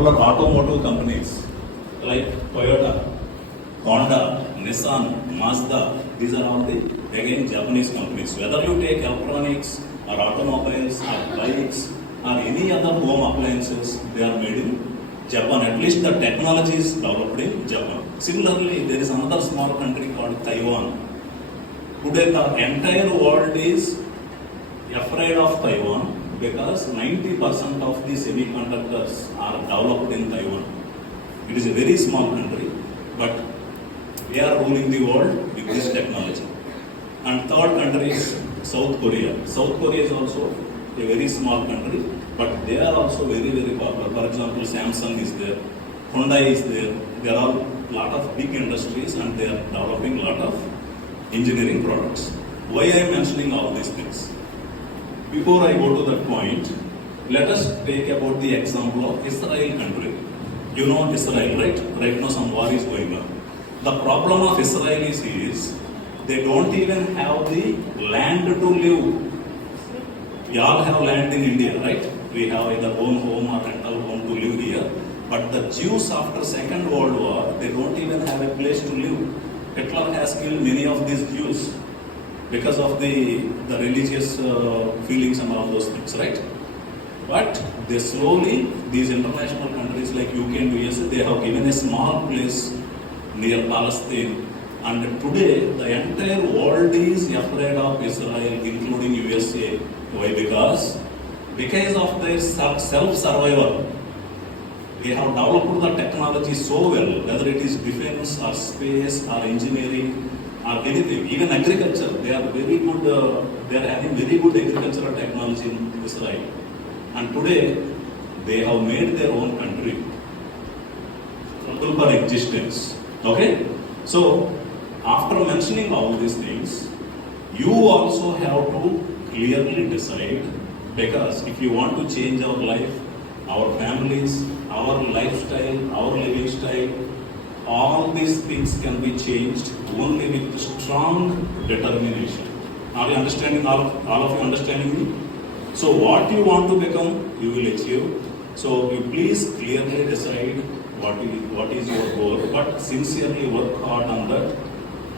popular automotive companies like Toyota, Honda, Nissan, Mazda, these are all the again Japanese companies. Whether you take electronics or automobiles or bikes or any other home appliances, they are made in Japan. At least the technology is developed in Japan. Similarly, there is another small country called Taiwan. Today the entire world is afraid of Taiwan because 90% of the semiconductors are developed in Taiwan. It is a very small country, but they are ruling the world with this technology. And third country is South Korea. South Korea is also a very small country, but they are also very, very popular. For example, Samsung is there, Hyundai is there. There are a lot of big industries and they are developing a lot of engineering products. Why I am mentioning all these things? Before I go to that point, let us take about the example of Israel country. You know Israel, right? Right now some war is going on. The problem of Israel is they don't even have the land to live. We all have land in India, right? We have either own home or rental home to live here. But the Jews after Second World War, they don't even have a place to live. Hitler has killed many of these Jews because of the religious feelings and all those things, right? But they slowly, these international countries like UK and USA, they have given a small place near Palestine. And today, the entire world is afraid of Israel, including USA. Why? Because of their self-survival. They have developed the technology so well, whether it is defense or space or engineering or anything, even agriculture. They are very good. They are having very good agricultural technology in Israel. And today, they have made their own country for existence. Okay? So, after mentioning all these things, you also have to clearly decide, because if you want to change our life, our families, our lifestyle, our living style, all these things can be changed only with strong determination. Are you understanding, all of you understanding me? So what you want to become, you will achieve. So you please clearly decide what is your goal, but sincerely work hard on that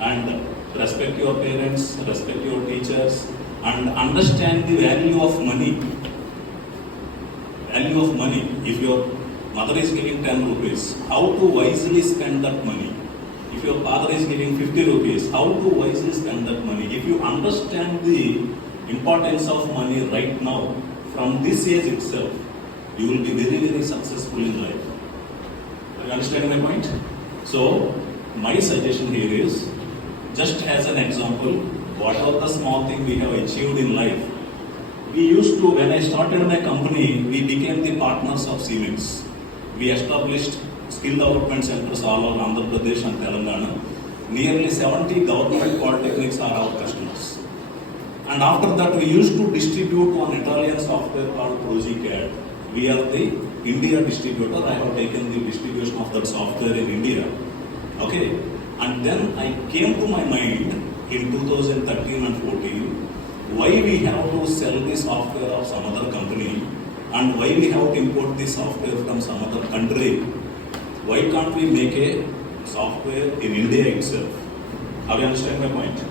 and respect your parents, respect your teachers, and understand the value of money. Value of money. If your mother is giving 10 rupees, how to wisely spend that money? If your father is giving 50 rupees, how to wisely spend that money? If you understand the importance of money right now, from this age itself, you will be very, very successful in life. Are you understanding my point? So, my suggestion here is, just as an example, what are the small things we have achieved in life? We used to, when I started my company, we became the partners of Siemens. We established skill development centers all over Andhra Pradesh and Telangana. Nearly 70 government polytechnics are our customers. And after that, we used to distribute one Italian software called ProziCAD. We are the India distributor. I have taken the distribution of that software in India. Okay. And then I came to my mind in 2013 and 14, why we have to sell the software of some other company and why we have to import the software from some other country. Why can't we make a software in India itself? Have you understand my point?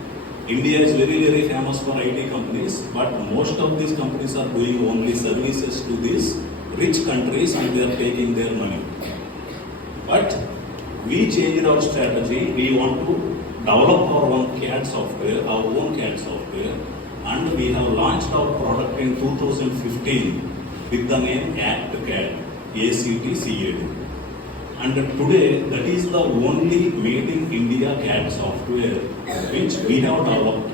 India is very, very famous for IT companies, but most of these companies are doing only services to these rich countries and they are taking their money. But we changed our strategy. We want to develop our own CAD software, and we have launched our product in 2015 with the name ActCAD, ACTCAD. And today, that is the only made in India CAD software which we have developed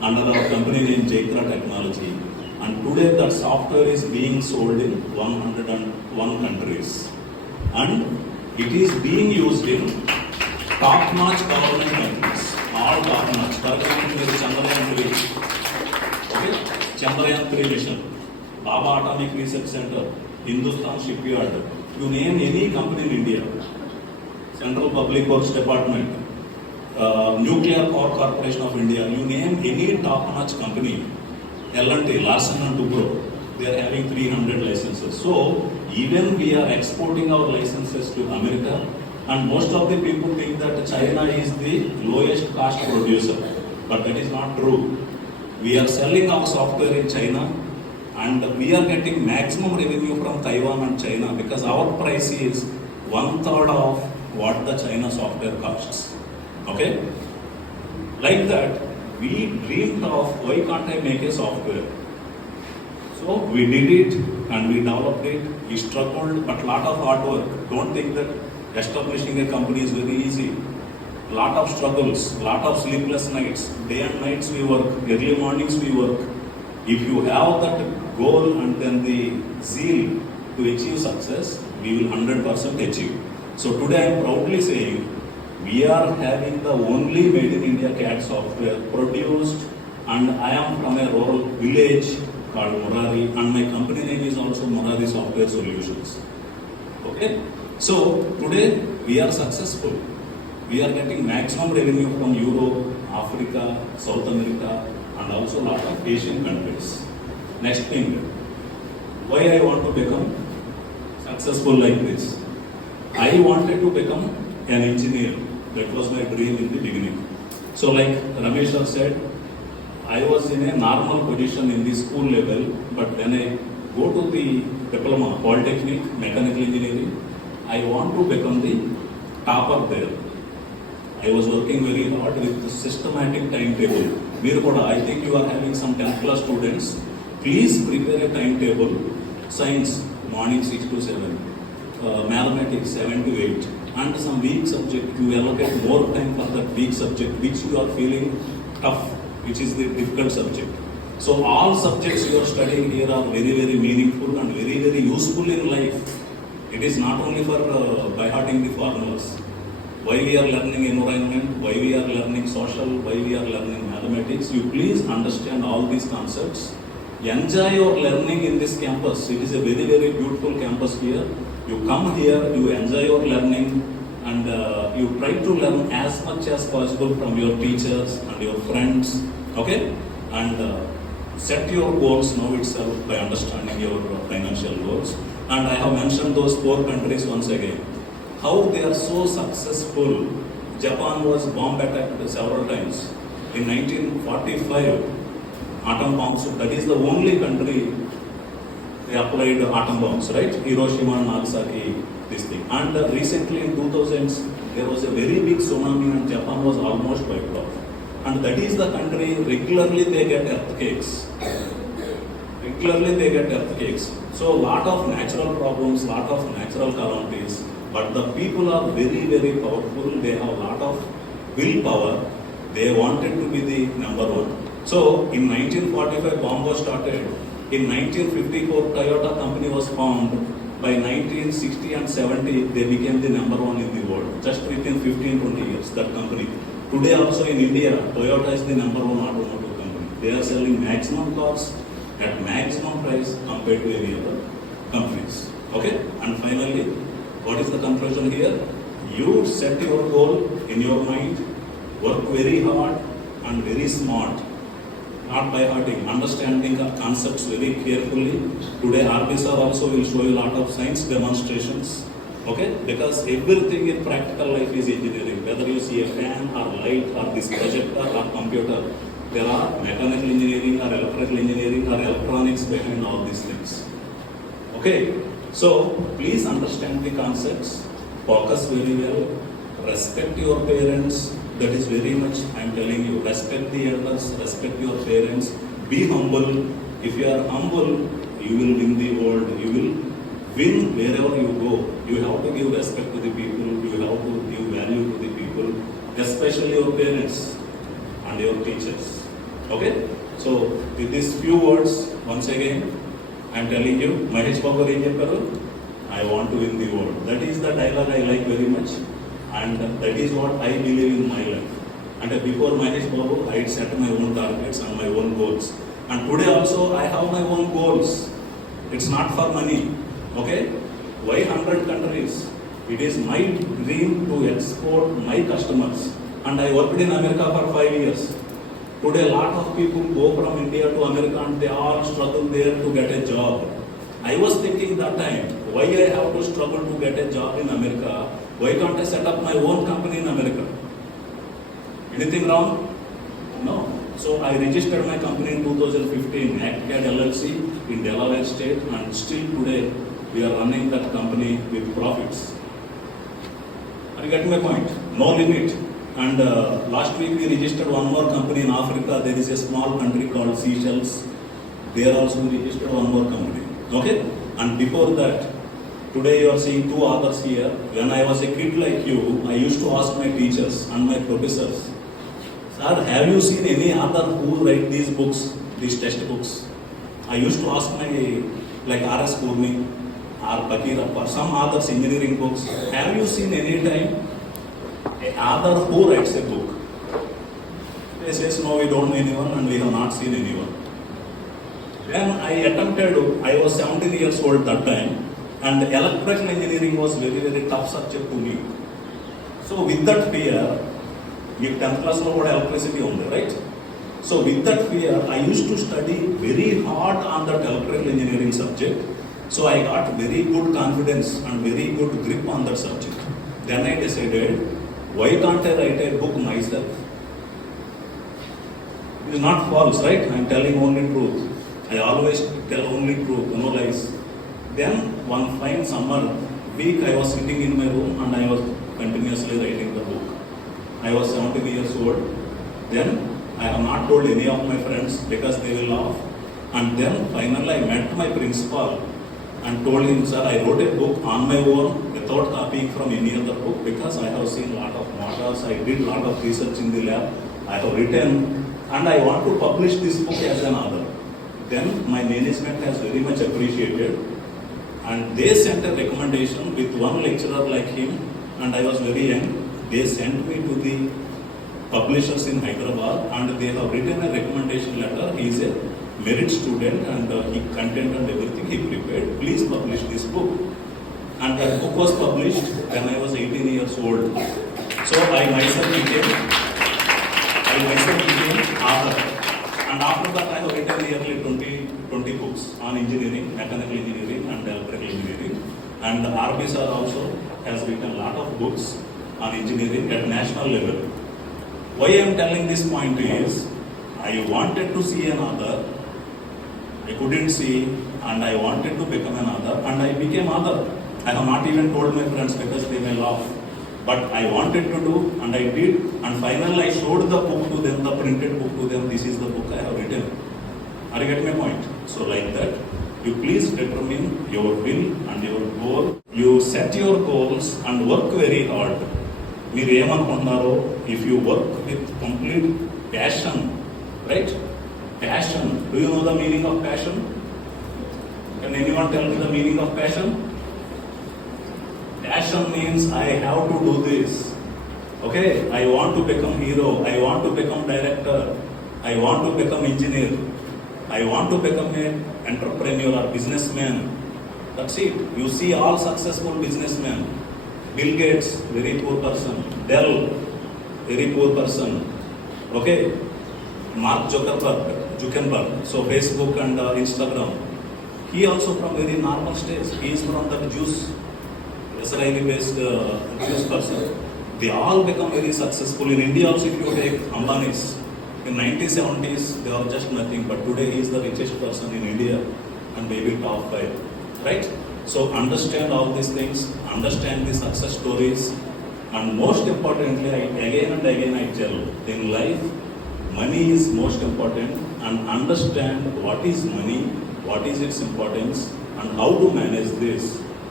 under our company name Jaitra Technology. And today, that software is being sold in 101 countries. And it is being used in top-notch government countries, all top-notch. For example, Chandrayaan 3, okay? Chandrayaan 3 mission, Baba Atomic Research Center, Hindustan Shipyard. You name any company in India, Central Public Works Department, Nuclear Power Corporation of India, you name any top-notch company, L&T, Larsen & Toubro, they are having 300 licenses. So, Even we are exporting our licenses to America, and most of the people think that China is the lowest cost producer, but that is not true. We are selling our software in China, and we are getting maximum revenue from Taiwan and China because our price is 1/3 of what the China software costs. Okay? Like that, we dreamed of why can't I make a software? So we did it and we developed it. We struggled, but lot of hard work. Don't think that establishing a company is very easy. Lot of struggles, lot of sleepless nights, day and nights we work, early mornings we work. If you have that goal and then the zeal to achieve success, we will 100% achieve. So today I am proudly saying, we are having the only made in India CAD software produced, and I am from a rural village called Murari, and my company name is also Murari Software Solutions. Okay? So today we are successful. We are getting maximum revenue from Europe, Africa, South America, and also a lot of Asian countries. Next thing, why I want to become successful like this? I wanted to become an engineer. That was my dream in the beginning. So like Ramesh sir said, I was in a normal position in the school level, but when I go to the diploma, Polytechnic, Mechanical Engineering, I want to become the topper there. I was working very hard with the systematic timetable. I think you are having some 10th class students. Please prepare a timetable. Science, morning 6 to 7. Mathematics, 7 to 8. And some weak subject, you allocate more time for that weak subject, which you are feeling tough, which is the difficult subject. So all subjects you are studying here are very, very meaningful and very, very useful in life. It is not only for by-hearting the formulas. Why we are learning environment, why we are learning social, why we are learning mathematics. You please understand all these concepts. Enjoy your learning in this campus. It is a very, very beautiful campus here. You come here, you enjoy your learning, and you try to learn as much as possible from your teachers and your friends. Okay? And set your goals now itself by understanding your financial goals. And I have mentioned those 4 countries once again. How they are so successful. Japan was bomb attacked several times. In 1945, atom bombs, that is the only country they applied atom bombs, right? Hiroshima and Nagasaki, this thing. And recently in 2000s, there was a very big tsunami and Japan was almost wiped off. And that is the country, regularly they get earthquakes. Regularly they get earthquakes. So lot of natural problems, lot of natural calamities. But the people are very, very powerful. They have a lot of willpower. They wanted to be the number one. So in 1945, bomb was started. In 1954, Toyota company was formed. By 1960 and 70, they became the number one in the world. Just within 15-20 years, that company. Today also in India, Toyota is the number one automotive company. They are selling maximum cars at maximum price compared to any other companies. Okay? And finally, what is the conclusion here? You set your goal in your mind, work very hard and very smart, not by hearting, understanding the concepts very carefully. Today, RP sir also will show you a lot of science demonstrations. Okay? Because everything in practical life is engineering. Whether you see a fan or light or this projector or computer, there are mechanical engineering or electrical engineering or electronics behind all these things. Okay? So, please understand the concepts, focus very well, respect your parents. That is very much I am telling you. Respect the elders, respect your parents, be humble. If you are humble, you will win the world. You will win wherever you go. You have to give respect to the people. You have to give value to the people, especially your parents and your teachers. Okay? So, with these few words, once again, I am telling you, Mahesh Babu I want to win the world. That is the dialogue I like very much. And that is what I believe in my life. And before Mahesh Babu, I had set my own targets and my own goals. And today also, I have my own goals. It's not for money. Okay? Why 100 countries? It is my dream to export my customers. And I worked in America for 5 years. Today, a lot of people go from India to America and they all struggle there to get a job. I was thinking that time, Why I have to struggle to get a job in America? Why can't I set up my own company in America? Anything wrong? No. So I registered my company in 2015, ActCAD LLC in Delaware State, and still today we are running that company with profits. Are you getting my point? No limit. And last week we registered one more company in Africa. There is a small country called Seychelles. There also we registered one more company. Okay? And before that, today you are seeing two others here. When I was a kid like you, I used to ask my teachers and my professors, "Sir, have you seen any other who write these books, these textbooks?" I used to ask my, like R.S. Purni or Bakirappa, some others engineering books. Have you seen any time a author who writes a book? They says, "No, we don't know anyone and we have not seen anyone." Then I attempted, I was 17 years old that time, and electrical engineering was very, very tough subject to me. So with that fear, you 10th class lo kuda electricity undi, right? So with that fear, I used to study very hard on that electrical engineering subject. So I got very good confidence and very good grip on that subject. Then I decided, why can't I write a book myself? It is not false, right? I am telling only truth. I always tell only truth, no lies. Then one fine summer week, I was sitting in my room and I was continuously writing the book. I was 17 years old. Then I have not told any of my friends because they will laugh. And then finally I met my principal and told him, "Sir, I wrote a book on my own without copying from any other book because I have seen lot of models, I did lot of research in the lab, I have written, and I want to publish this book as an author." Then my management has very much appreciated, and they sent a recommendation with one lecturer like him, and I was very young. They sent me to the publishers in Hyderabad, and they have written a recommendation letter. He is a merit student and he content and everything he prepared. Please publish this book. And that book was published when I was 18 years old. So I myself became author. And after that I have written nearly 20 books on engineering, mechanical engineering and electrical engineering. And RB sir also has written a lot of books on engineering at national level. Why I am telling this point is, I wanted to see an author, I couldn't see, and I wanted to become an author, and I became author. I have not even told my friends because they may laugh. But I wanted to do, and I did, and finally I showed the book to them, the printed book to them. This is the book I have written. Are you getting my point? So like that, you please determine your will and your goal. You set your goals and work very hard. మీరు ఏమనుకుంటున్నారో, if you work with complete passion, right? Passion. Do you know the meaning of passion? Can anyone tell me the meaning of passion? Passion means I have to do this. Okay, I want to become hero. I want to become director. I want to become engineer. I want to become an entrepreneur or businessman. That's it. You see all successful businessmen. Bill Gates, very poor person. Dell, very poor person. Okay, Mark Zuckerberg. So Facebook and Instagram. He also from very normal stage. He is from the Israeli-based Jewish person. They all become very successful. In India also, if you take Ambani's, in 1970s they are just nothing, but today he is the richest person in India and maybe top 5, right? So understand all these things, understand the success stories, and most importantly, again and again I tell, in life, money is most important, and understand what is money, what is its importance, and how to manage this.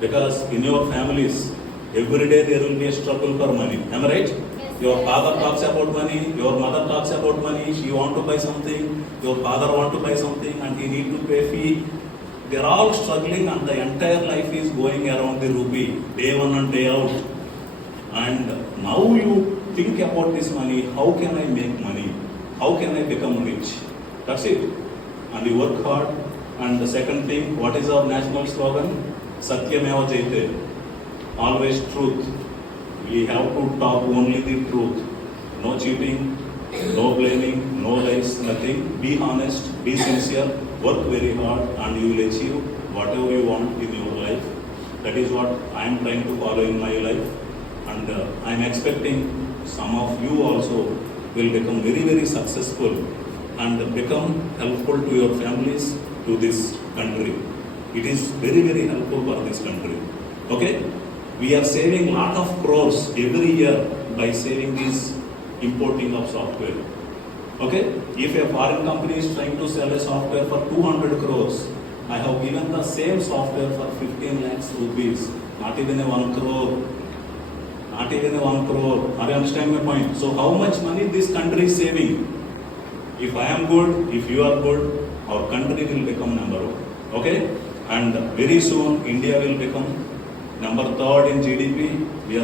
Because in your families, every day there will be a struggle for money. Am I right? Yes. Your father talks about money, your mother talks about money, she want to buy something, your father want to buy something, and he need to pay fee. They are all struggling, and the entire life is going around the rupee, day one and day out. And now you think about this money, how can I make money? How can I become rich? That's it. And you work hard. And the second thing, what is our national slogan? Satyameva Jayate. Always truth. We have to talk only the truth. No cheating, no blaming, no lies, nothing. Be honest, be sincere, work very hard, and you will achieve whatever you want in your life. That is what I am trying to follow in my life, and I am expecting some of you also will become very, very successful and become helpful to your families, to this country. It is very, very helpful for this country. Okay? We are saving lot of crores every year by saving this importing of software. Okay? If a foreign company is trying to sell a software for 200 crores, I have given the same software for 15 lakhs rupees, not even a 1 crore. Not even a 1 crore. Are you understand my point? So how much money this country is saving? If I am good, if you are good, our country will become number one. Okay? And very soon India will become number 3rd in GDP. We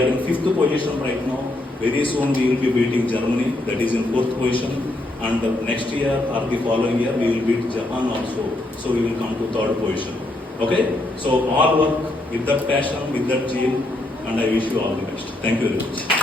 are in 5th position right now. Very soon we will be beating Germany, that is in 4th position. And next year or the following year we will beat Japan also. So we will come to 3rd position. Okay? So all work with that passion, with that zeal, and I wish you all the best. Thank you very much.